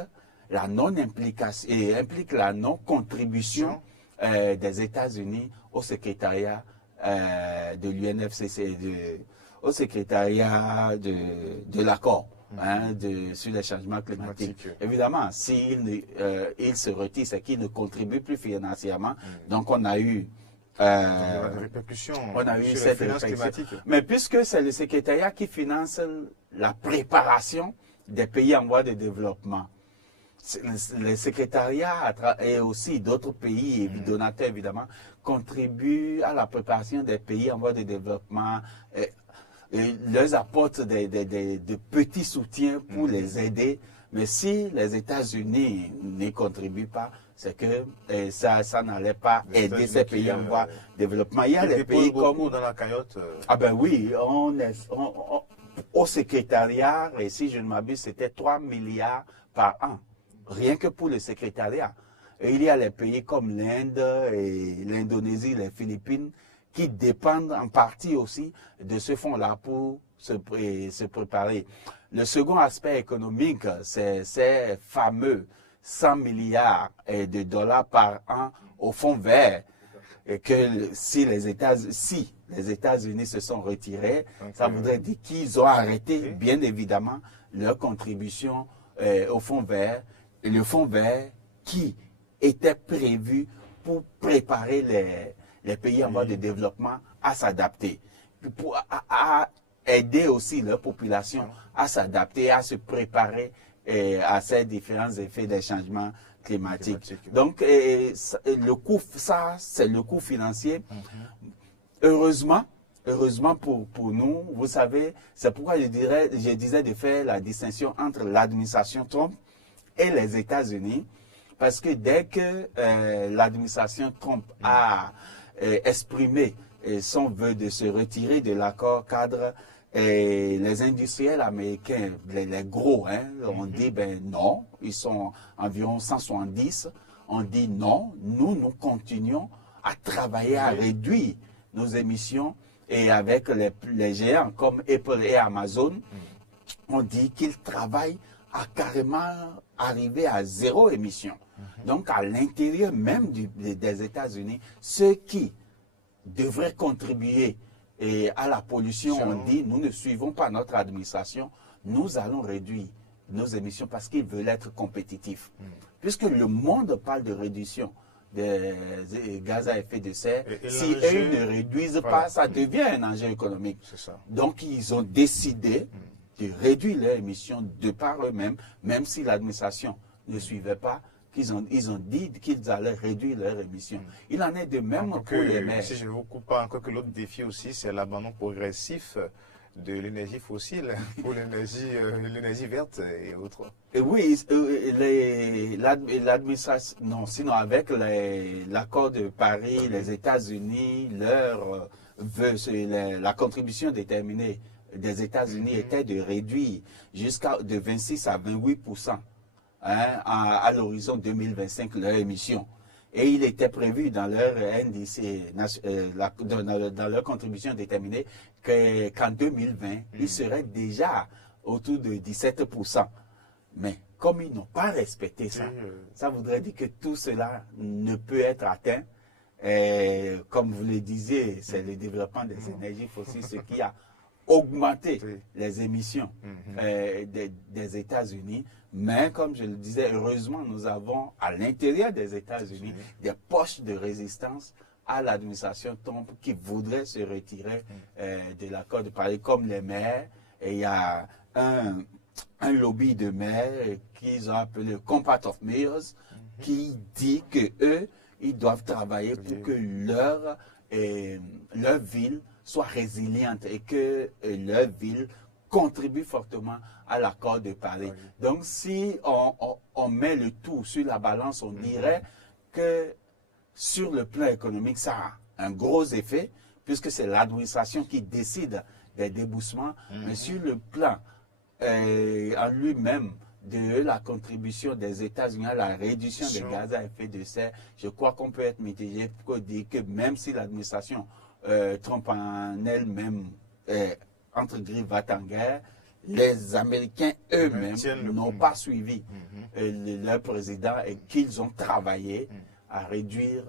la non-implication et implique la non-contribution des États-Unis au secrétariat de l'UNFCCC, au secrétariat de l'accord sur les changements climatiques. Évidemment, s'il se retire, c'est qu'il ne contribue plus financièrement. Donc on a eu cette répercussion. Mais puisque c'est le secrétariat qui finance la préparation des pays en voie de développement, le secrétariat et aussi d'autres pays, donateurs évidemment, contribuent à la préparation des pays en voie de développement et leur apportent de petits soutiens pour les aider. Mais si les États-Unis n'y contribuent pas, c'est que ça n'allait pas aider ces pays en voie de développement. Il y a des pays comme... dans la cagnotte. Ah ben oui, au secrétariat, et si je ne m'abuse, c'était 3 milliards par an. Rien que pour le secrétariat. Et il y a les pays comme l'Inde et l'Indonésie, les Philippines, qui dépendent en partie aussi de ce fonds-là pour se préparer. Le second aspect économique, c'est ces fameux 100 milliards de dollars par an au fonds vert. Et que si les États-Unis se sont retirés, ça voudrait dire qu'ils ont arrêté, bien évidemment, leur contribution au fonds vert. Et le fonds vert qui était prévu pour préparer les pays en voie de développement à s'adapter, à aider aussi leur population à s'adapter, à se préparer à ces différents effets des changements climatique. Donc, le coût, ça, c'est le coût financier. Heureusement pour nous, vous savez, c'est pourquoi je disais de faire la distinction entre l'administration Trump et les États-Unis, parce que dès que l'administration Trump a exprimé son vœu de se retirer de l'accord cadre, et les industriels américains, les gros, ont dit ben non, ils sont environ 170, on dit non, nous continuons à travailler à réduire nos émissions, et avec les géants comme Apple et Amazon, on dit qu'ils travaillent à carrément arriver à zéro émission. Donc à l'intérieur même des États-Unis, ceux qui devraient contribuer à la pollution, on dit, nous ne suivons pas notre administration, nous allons réduire nos émissions parce qu'ils veulent être compétitifs. Puisque le monde parle de réduction des gaz à effet de serre, si eux ne réduisent pas, ça devient un enjeu économique. Donc ils ont décidé de réduire leurs émissions de par eux-mêmes, même si l'administration ne suivait pas. Ils ont dit qu'ils allaient réduire leurs émissions. Il en est de même pour les maires. Si je ne vous coupe pas, encore que l'autre défi aussi, c'est l'abandon progressif de l'énergie fossile pour l'énergie verte et autres. Et oui, l'administration, non, sinon avec l'accord de Paris, les États-Unis, leur vœu, la contribution déterminée des États-Unis était de réduire de 26 à 28%. À l'horizon 2025 leur émission. Et il était prévu dans leur NDC, dans leur contribution déterminée, qu'en 2020, ils seraient déjà autour de 17%. Mais comme ils n'ont pas respecté ça, ça voudrait dire que tout cela ne peut être atteint. Et comme vous le disiez, c'est le développement des énergies fossiles, ce qui a augmenté les émissions des États-Unis. Mais comme je le disais, heureusement, nous avons à l'intérieur des États-Unis des poches de résistance à l'administration Trump qui voudrait se retirer de l'accord de Paris, comme les maires. Et il y a un lobby de maires qu'ils ont appelé Compact of Mayors qui dit qu'eux, ils doivent travailler pour que leur ville soit résiliente et que leur ville contribue fortement à l'accord de Paris. Donc, si on met le tout sur la balance, on dirait que sur le plan économique, ça a un gros effet, puisque c'est l'administration qui décide des déboursements, mais sur le plan en lui-même de la contribution des États-Unis à la réduction des gaz à effet de serre, je crois qu'on peut être mitigé pour dire que même si l'administration Trump en elle-même, entre griffes, va en guerre, les Américains eux-mêmes n'ont pas suivi leur président et qu'ils ont travaillé à réduire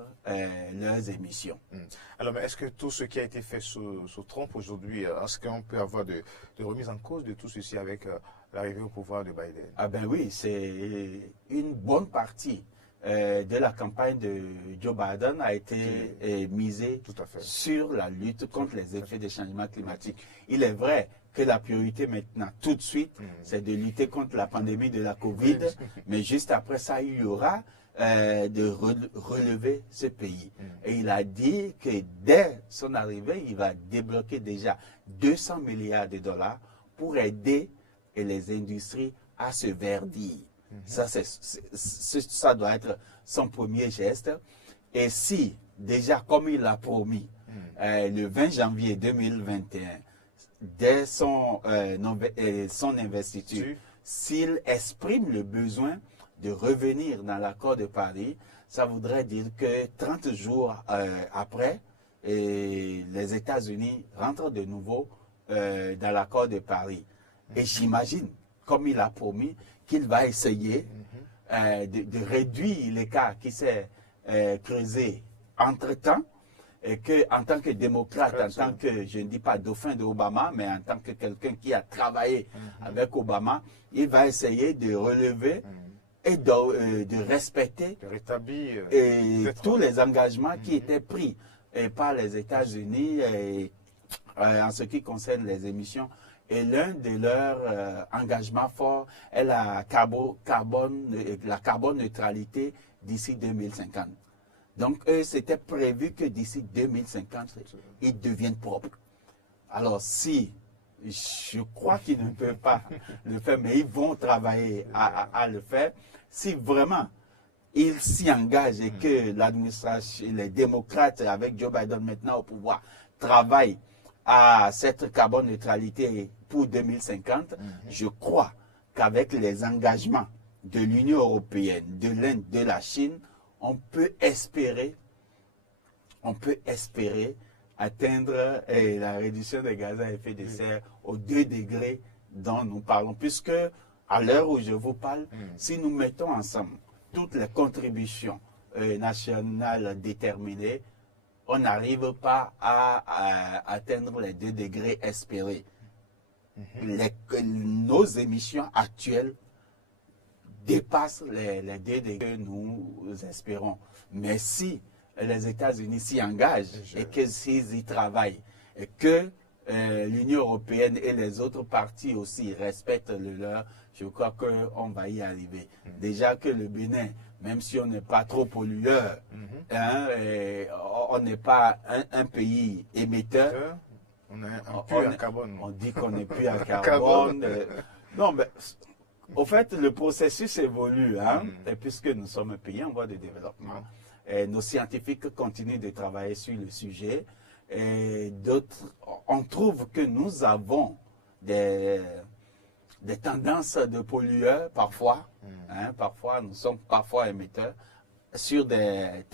leurs émissions. Alors, mais est-ce que tout ce qui a été fait sous Trump aujourd'hui, est-ce qu'on peut avoir de remise en cause de tout ceci avec l'arrivée au pouvoir de Biden? Ah ben oui, c'est une bonne partie de la campagne de Joe Biden a été misée sur la lutte contre les effets des changements climatiques. Il est vrai que la priorité maintenant, tout de suite, c'est de lutter contre la pandémie de la Covid, mais juste après ça, il y aura de relever ce pays. Et il a dit que dès son arrivée, il va débloquer déjà 200 milliards de dollars pour aider les industries à se verdir. Ça doit être son premier geste. Et si, déjà comme il l'a promis, le 20 janvier 2021, dès son investiture, s'il exprime le besoin de revenir dans l'accord de Paris, ça voudrait dire que 30 jours après, les États-Unis rentrent de nouveau dans l'accord de Paris. Et j'imagine, comme il a promis, qu'il va essayer de réduire l'écart qui s'est creusé entre-temps, et qu'en tant que démocrate, en tant que, je ne dis pas dauphin d'Obama, mais en tant que quelqu'un qui a travaillé avec Obama, il va essayer de relever et de respecter de rétablir tous les engagements qui étaient pris par les États-Unis en ce qui concerne les émissions Et l'un de leurs engagements forts est la carbone neutralité d'ici 2050. Donc, eux, c'était prévu que d'ici 2050, ils deviennent propres. Alors, si, je crois qu'ils ne peuvent pas le faire, mais ils vont travailler à le faire, si vraiment ils s'y engagent et que l'administration, les démocrates, avec Joe Biden maintenant au pouvoir, travaillent à cette carbone neutralité pour 2050, je crois qu'avec les engagements de l'Union européenne, de l'Inde, de la Chine, on peut espérer atteindre la réduction des gaz à effet de serre aux 2 degrés dont nous parlons. Puisque, à l'heure où je vous parle, si nous mettons ensemble toutes les contributions nationales déterminées, on n'arrive pas à atteindre les 2 degrés espérés. Nos émissions actuelles dépassent les 2 degrés que nous espérons. Mais si les États-Unis s'y engagent et que s'ils y travaillent et que l'Union européenne et les autres partis aussi respectent le leur, je crois qu'on va y arriver. Déjà que le Bénin, même si on n'est pas trop pollueur, on n'est pas un pays émetteur. On est plus à carbone. On dit qu'on n'est plus à carbone. Non, mais au fait, le processus évolue, et puisque nous sommes un pays en voie de développement. Et nos scientifiques continuent de travailler sur le sujet. Et d'autres, on trouve que nous avons des tendances de pollueurs parfois. Parfois, nous sommes parfois émetteurs sur des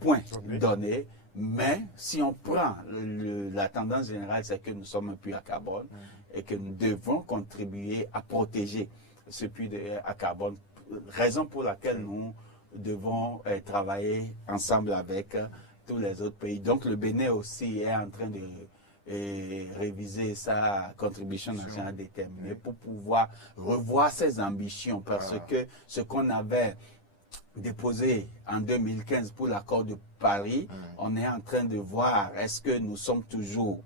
points donnés. Mais si on prend la tendance générale, c'est que nous sommes un puits à carbone et que nous devons contribuer à protéger ce puits à carbone. Raison pour laquelle nous devons travailler ensemble avec tous les autres pays. Donc le Bénin aussi est en train de réviser sa contribution nationale déterminée pour pouvoir revoir ses ambitions, parce que ce qu'on avait déposé en 2015 pour l'accord de Paris, on est en train de voir est-ce que nous sommes toujours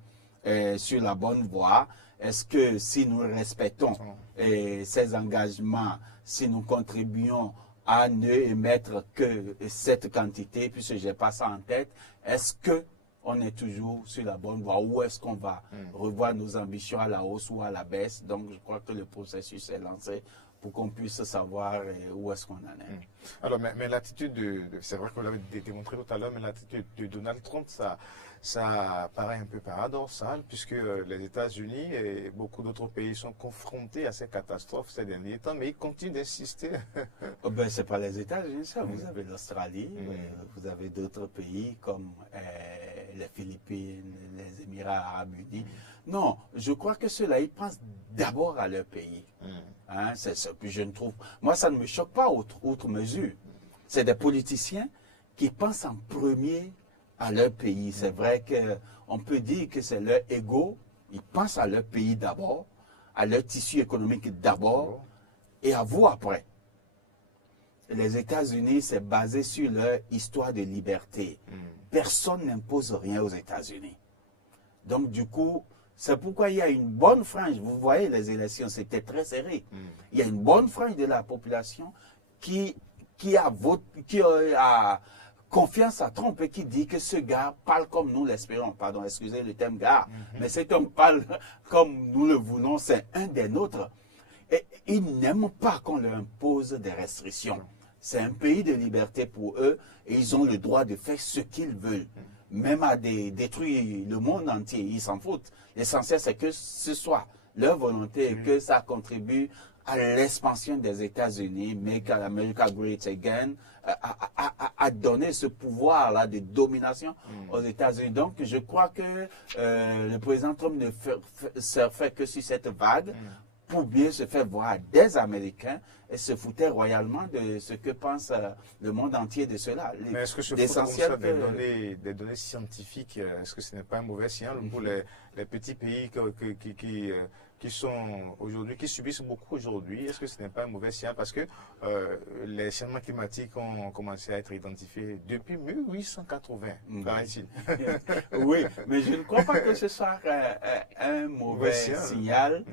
sur la bonne voie, est-ce que si nous respectons ces engagements, si nous contribuons à ne émettre que cette quantité, puisque je n'ai pas ça en tête, est-ce que on est toujours sur la bonne voie ou est-ce qu'on va revoir nos ambitions à la hausse ou à la baisse? Donc, je crois que le processus est lancé pour qu'on puisse savoir où est-ce qu'on en est. Alors, mais l'attitude c'est vrai que vous l'avez démontré tout à l'heure, mais l'attitude de Donald Trump, ça paraît un peu paradoxal, puisque les États-Unis et beaucoup d'autres pays sont confrontés à ces catastrophes ces derniers temps, mais ils continuent d'insister. Ben, ce n'est pas les États-Unis, ça. Vous avez l'Australie, vous avez d'autres pays comme les Philippines, les Émirats arabes unis. Non, je crois que ceux-là, ils pensent d'abord à leur pays. Je ne trouve. Moi, ça ne me choque pas outre mesure. C'est des politiciens qui pensent en premier à leur pays. C'est vrai qu'on peut dire que c'est leur ego. Ils pensent à leur pays d'abord, à leur tissu économique d'abord, et à vous après. Les États-Unis, c'est basé sur leur histoire de liberté. Personne n'impose rien aux États-Unis. Donc, du coup, c'est pourquoi il y a une bonne frange. Vous voyez, les élections, c'était très serré. Il y a une bonne frange de la population qui a confiance à Trump et qui dit que ce gars parle comme nous l'espérons. Pardon, excusez le terme gars. Mais cet homme parle comme nous le voulons. C'est un des nôtres. Et ils n'aiment pas qu'on leur impose des restrictions. C'est un pays de liberté pour eux et ils ont le droit de faire ce qu'ils veulent. Même à détruire le monde entier, ils s'en foutent. L'essentiel, c'est que ce soit leur volonté et que ça contribue à l'expansion des États-Unis, Make America Great Again, à donner ce pouvoir-là de domination aux États-Unis. Donc, je crois que le président Trump ne fait que sur cette vague pour bien se faire voir des Américains et se foutaient royalement de ce que pense le monde entier de cela. Mais est-ce que ce foutre comme ça des données scientifiques, est-ce que ce n'est pas un mauvais signal pour les petits pays qui sont aujourd'hui, qui subissent beaucoup aujourd'hui? Est-ce que ce n'est pas un mauvais signal? Parce que les changements climatiques ont commencé à être identifiés depuis 1880, paraît-il. Oui, mais je ne crois pas que ce soit un mauvais signal.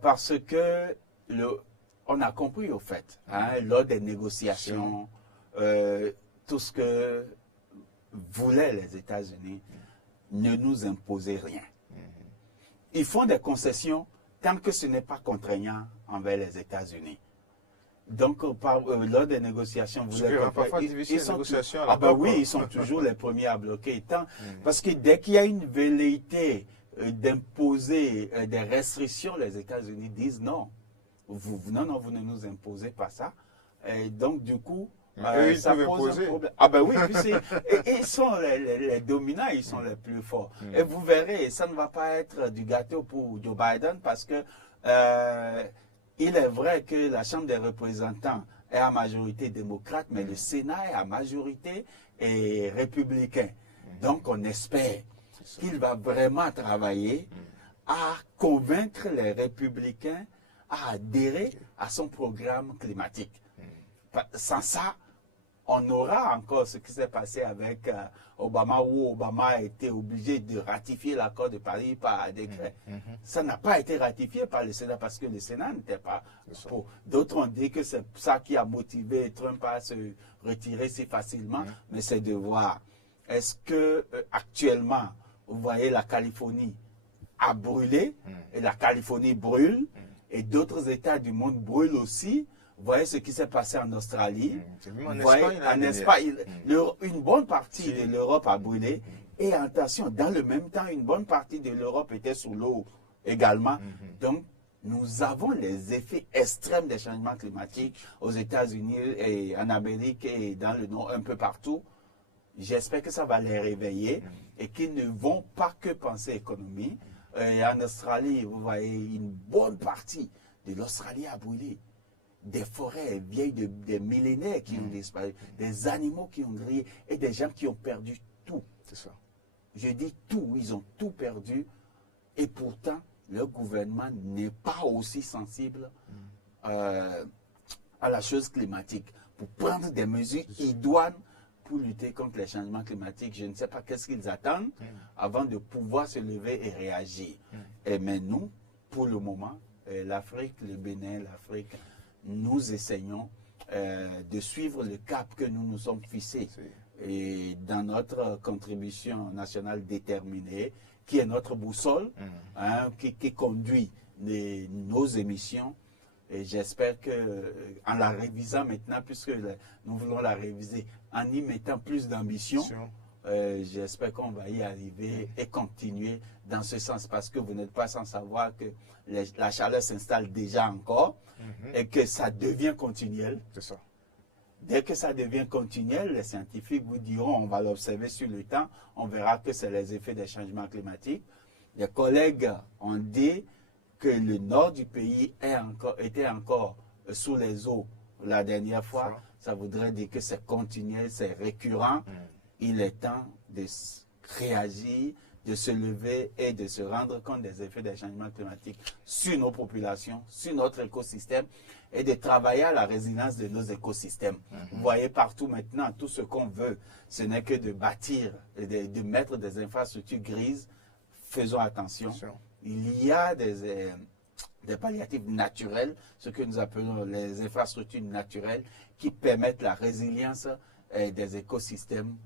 Parce que on a compris au fait, lors des négociations, tout ce que voulaient les États-Unis ne nous imposait rien. Ils font des concessions tant que ce n'est pas contraignant envers les États-Unis. Donc, lors des négociations, vous avez compris, ils sont toujours les premiers à bloquer. Parce que dès qu'il y a une velléité d'imposer des restrictions, les États-Unis disent non. Vous ne nous imposez pas ça. Et donc, du coup, ça pose un problème. Ah ben oui, ils sont les dominants, ils sont les plus forts. Et vous verrez, ça ne va pas être du gâteau pour Joe Biden parce que il est vrai que la Chambre des représentants est à majorité démocrate, mais le Sénat est à majorité et républicain. Donc, on espère qu'il va vraiment travailler à convaincre les républicains à adhérer à son programme climatique. Sans ça, on aura encore ce qui s'est passé avec Obama, où Obama a été obligé de ratifier l'accord de Paris par décret. Ça n'a pas été ratifié par le Sénat parce que le Sénat n'était pas pour. D'autres ont dit que c'est ça qui a motivé Trump à se retirer si facilement, mais c'est de voir. Est-ce que actuellement, vous voyez, la Californie a brûlé, et la Californie brûle, et d'autres États du monde brûlent aussi. Vous voyez ce qui s'est passé en Australie. Vous voyez, en Espagne, une bonne partie de l'Europe a brûlé. Et attention, dans le même temps, une bonne partie de l'Europe était sous l'eau également. Donc, nous avons les effets extrêmes des changements climatiques aux États-Unis et en Amérique et dans le Nord, un peu partout. J'espère que ça va les réveiller et qu'ils ne vont pas que penser économie. En Australie, vous voyez, une bonne partie de l'Australie a brûlé. Des forêts vieilles des millénaires qui ont disparu, des animaux qui ont grillé et des gens qui ont perdu tout. C'est ça. Je dis tout, ils ont tout perdu et pourtant, le gouvernement n'est pas aussi sensible à la chose climatique. Pour prendre des mesures idoines pour lutter contre les changements climatiques, je ne sais pas qu'est-ce qu'ils attendent avant de pouvoir se lever et réagir. Mais nous, pour le moment, l'Afrique, le Bénin, l'Afrique, nous essayons de suivre le cap que nous nous sommes fixés. Et dans notre contribution nationale déterminée, qui est notre boussole, qui conduit nos émissions. Et j'espère qu'en la révisant maintenant, puisque nous voulons la réviser, en y mettant plus d'ambition, j'espère qu'on va y arriver et continuer dans ce sens, parce que vous n'êtes pas sans savoir que la chaleur s'installe déjà encore et que ça devient continuel. C'est ça. Dès que ça devient continuel, les scientifiques vous diront, on va l'observer sur le temps, on verra que c'est les effets des changements climatiques. Les collègues ont dit que le nord du pays était encore sous les eaux la dernière fois. Ça voudrait dire que c'est continuel, c'est récurrent. Il est temps de réagir, de se lever et de se rendre compte des effets des changements climatiques sur nos populations, sur notre écosystème et de travailler à la résilience de nos écosystèmes. Vous voyez partout maintenant, tout ce qu'on veut, ce n'est que de bâtir, de mettre des infrastructures grises. Faisons attention. Il y a des palliatifs naturels, ce que nous appelons les infrastructures naturelles, qui permettent la résilience des écosystèmes.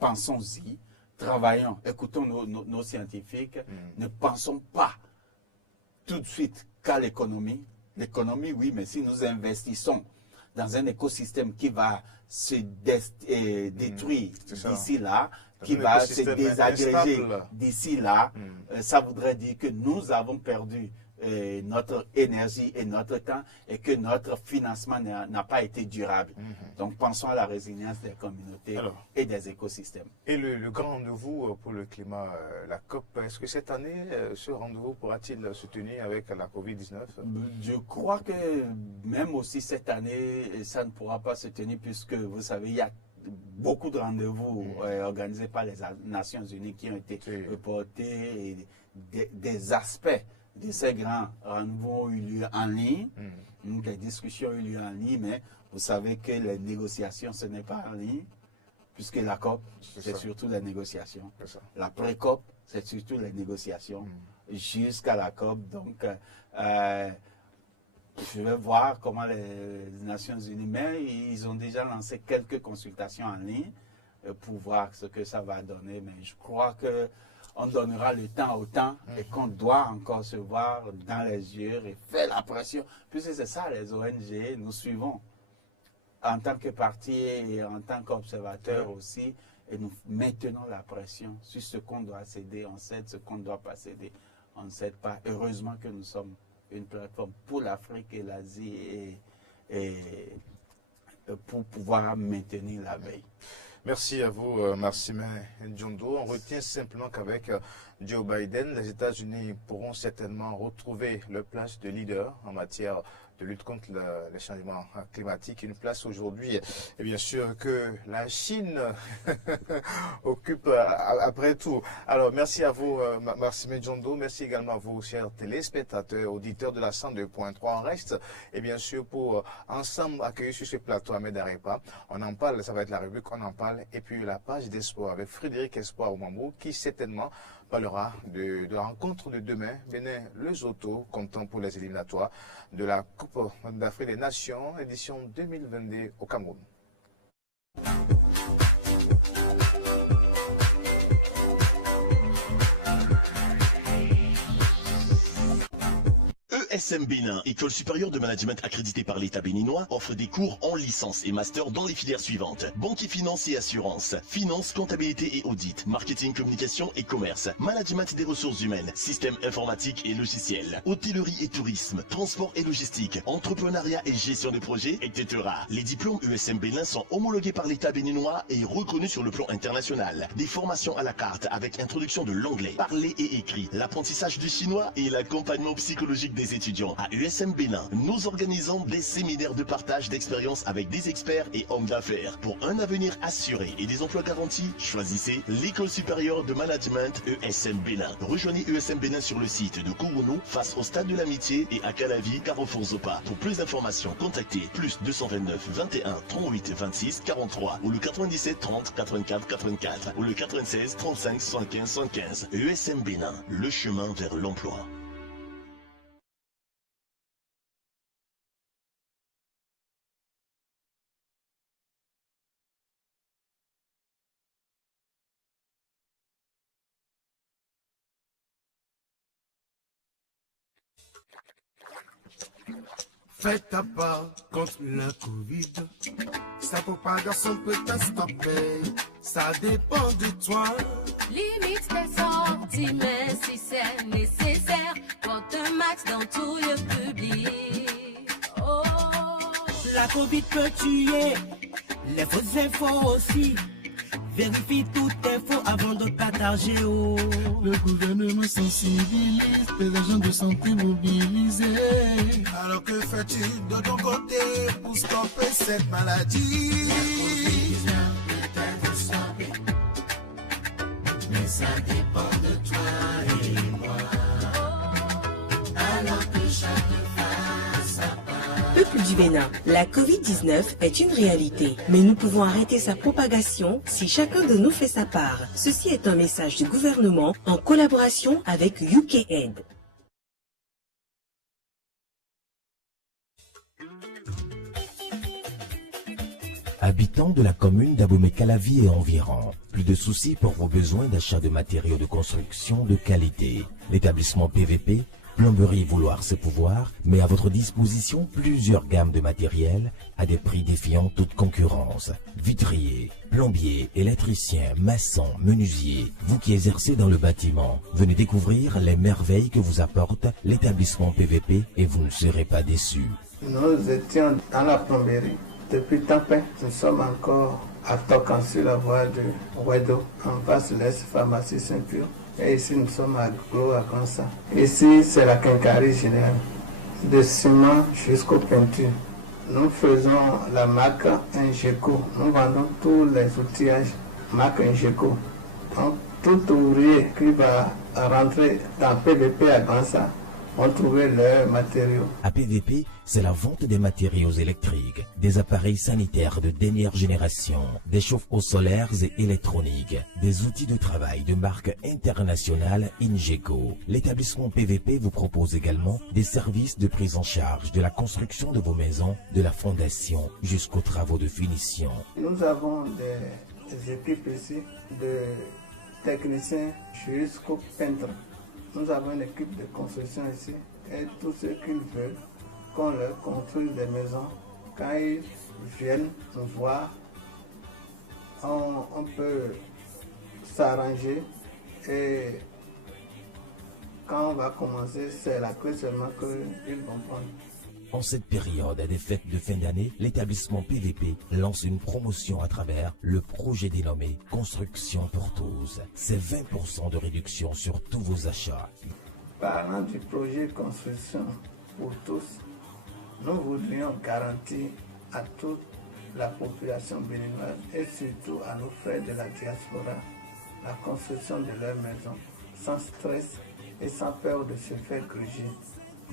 Pensons-y, travaillons, écoutons nos scientifiques, ne pensons pas tout de suite qu'à l'économie. L'économie, oui, mais si nous investissons dans un écosystème qui va se détruire d'ici là, qui va se désagréger d'ici là, ça voudrait dire que nous avons perdu notre énergie et notre temps et que notre financement n'a pas été durable. Donc pensons à la résilience des communautés et des écosystèmes. Et le grand rendez-vous pour le climat, la COP, est-ce que cette année, ce rendez-vous pourra-t-il se tenir avec la COVID-19? Je crois que même aussi cette année, ça ne pourra pas se tenir puisque vous savez, il y a beaucoup de rendez-vous organisés par les Nations Unies qui ont été reportés et des aspects de ces grands rendez-vous ont eu lieu en ligne, des discussions ont eu lieu en ligne, mais vous savez que les négociations, ce n'est pas en ligne, puisque la COP, c'est surtout les négociations. La pré-COP, c'est surtout les négociations jusqu'à la COP. Donc, je vais voir comment les Nations Unies, mais ils ont déjà lancé quelques consultations en ligne pour voir ce que ça va donner. Mais je crois que on donnera le temps au temps et qu'on doit encore se voir dans les yeux et faire la pression. Puisque c'est ça, les ONG, nous suivons en tant que parti et en tant qu'observateur aussi, et nous maintenons la pression sur ce qu'on doit céder, on cède, ce qu'on ne doit pas céder, on ne cède pas. Heureusement que nous sommes une plateforme pour l'Afrique et l'Asie et pour pouvoir maintenir la veille. Merci à vous, Marsima Njondo. On retient simplement qu'avec Joe Biden, les États-Unis pourront certainement retrouver leur place de leader en matière de lutte contre les changements climatiques. Une place aujourd'hui, et bien sûr, que la Chine occupe après tout. Alors, merci à vous, Marsima Njondo. Merci également à vous, chers téléspectateurs, auditeurs de la 102.3. On reste, et bien sûr, pour ensemble accueillir sur ce plateau Ahmed Arepa. On en parle, ça va être la rubrique On en parle. Et puis la page d'espoir avec Frédéric Espoir Oumambou qui certainement parlera de la rencontre de demain. Bénin-Lesotho, comptant pour les éliminatoires de la Coupe d'Afrique des Nations, édition 2022 au Cameroun. ESM Bénin, École supérieure de management accréditée par l'État béninois, offre des cours en licence et master dans les filières suivantes: banque et finance et assurance, finance, comptabilité et audit, marketing, communication et commerce, management des ressources humaines, système informatique et logiciel, hôtellerie et tourisme, transport et logistique, entrepreneuriat et gestion de projets, etc. Les diplômes ESM Bénin sont homologués par l'État béninois et reconnus sur le plan international. Des formations à la carte avec introduction de l'anglais, parlé et écrit, l'apprentissage du chinois et l'accompagnement psychologique des étudiants. À ESM Bénin, nous organisons des séminaires de partage d'expériences avec des experts et hommes d'affaires. Pour un avenir assuré et des emplois garantis, choisissez l'École supérieure de management ESM Bénin. Rejoignez ESM Bénin sur le site de Kourounou, face au Stade de l'Amitié et à Calavi, Carrefour Zopa. Pour plus d'informations, contactez +229 21 38 26 43 ou le 97 30 84 84 ou le 96 35 75 75. ESM Bénin, le chemin vers l'emploi. Fais ta part contre la Covid. Sa propagation peut te stopper. Ça dépend de toi. Limite tes sorties, mais si c'est nécessaire, porte un max dans tout le public. Oh. La Covid peut tuer, les fausses infos aussi. Vérifie toutes infos avant de partager. Oh. Le gouvernement sensibilise, les agents de santé mobilisés. Alors que fais-tu de ton côté pour stopper cette maladie? La COVID-19 peut être stoppée, mais ça dépend de toi et moi. Alors que chacun fasse sa part. Peuple du Bénin, la Covid-19 est une réalité, mais nous pouvons arrêter sa propagation si chacun de nous fait sa part. Ceci est un message du gouvernement en collaboration avec UKAid. Habitants de la commune d'Abomey-Calavi et environ, plus de soucis pour vos besoins d'achat de matériaux de construction de qualité. L'établissement PVP Plomberie vouloir ses pouvoirs met à votre disposition plusieurs gammes de matériel à des prix défiant toute concurrence. Vitrier, plombier, électricien, maçon, menuisier, vous qui exercez dans le bâtiment, venez découvrir les merveilles que vous apporte l'établissement PVP et vous ne serez pas déçus. Nous étions dans la plomberie depuis Tampin. Nous sommes encore à Tocan sur la voie de Ouedo, en face de l'Est Pharmacie Saint-Pur. Et ici, nous sommes à Gros, à Gansa. Ici, c'est la quincaillerie générale, de ciment jusqu'aux peintures. Nous faisons la marque Ingeco. Nous vendons tous les outillages marque Ingeco. Donc, tout ouvrier qui va rentrer dans PVP à Gansa ont trouvé leurs matériaux. À PVP, c'est la vente des matériaux électriques, des appareils sanitaires de dernière génération, des chauffe-eau solaires et électroniques, des outils de travail de marque internationale Ingeco. L'établissement PVP vous propose également des services de prise en charge de la construction de vos maisons, de la fondation jusqu'aux travaux de finition. Nous avons des équipes ici, de techniciens jusqu'aux peintres. Nous avons une équipe de construction ici et tous ceux qui veulent qu'on leur construise des maisons, quand ils viennent nous voir, on peut s'arranger et quand on va commencer, c'est la clé seulement qu'ils vont prendre. En cette période des fêtes de fin d'année, l'établissement PVP lance une promotion à travers le projet dénommé Construction pour tous. C'est 20% de réduction sur tous vos achats. Parlant du projet Construction pour tous, nous voudrions garantir à toute la population béninoise et surtout à nos frères de la diaspora la construction de leur maison sans stress et sans peur de se faire gruger.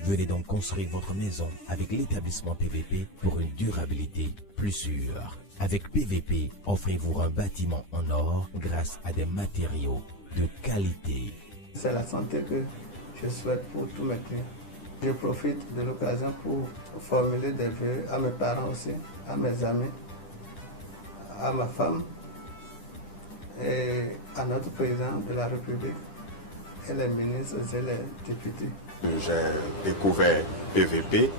Venez donc construire votre maison avec l'établissement PVP pour une durabilité plus sûre. Avec PVP, offrez-vous un bâtiment en or grâce à des matériaux de qualité. C'est la santé que je souhaite pour tous mes clients. Je profite de l'occasion pour formuler des vœux à mes parents aussi, à mes amis, à ma femme et à notre président de la République et les ministres et les députés. J'ai découvert PVP et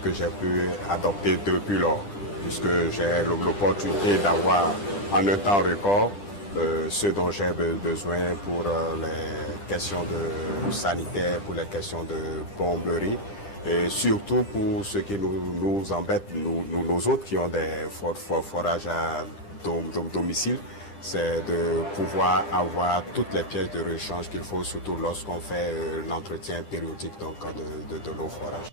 que j'ai pu adopter depuis lors, puisque j'ai l'opportunité d'avoir en un temps record ce dont j'ai besoin pour les questions de sanitaire, pour les questions de plomberie et surtout pour ce qui nous embête, nous autres qui ont des forages à domicile. C'est de pouvoir avoir toutes les pièces de rechange qu'il faut, surtout lorsqu'on fait l'entretien périodique donc, de nos forages.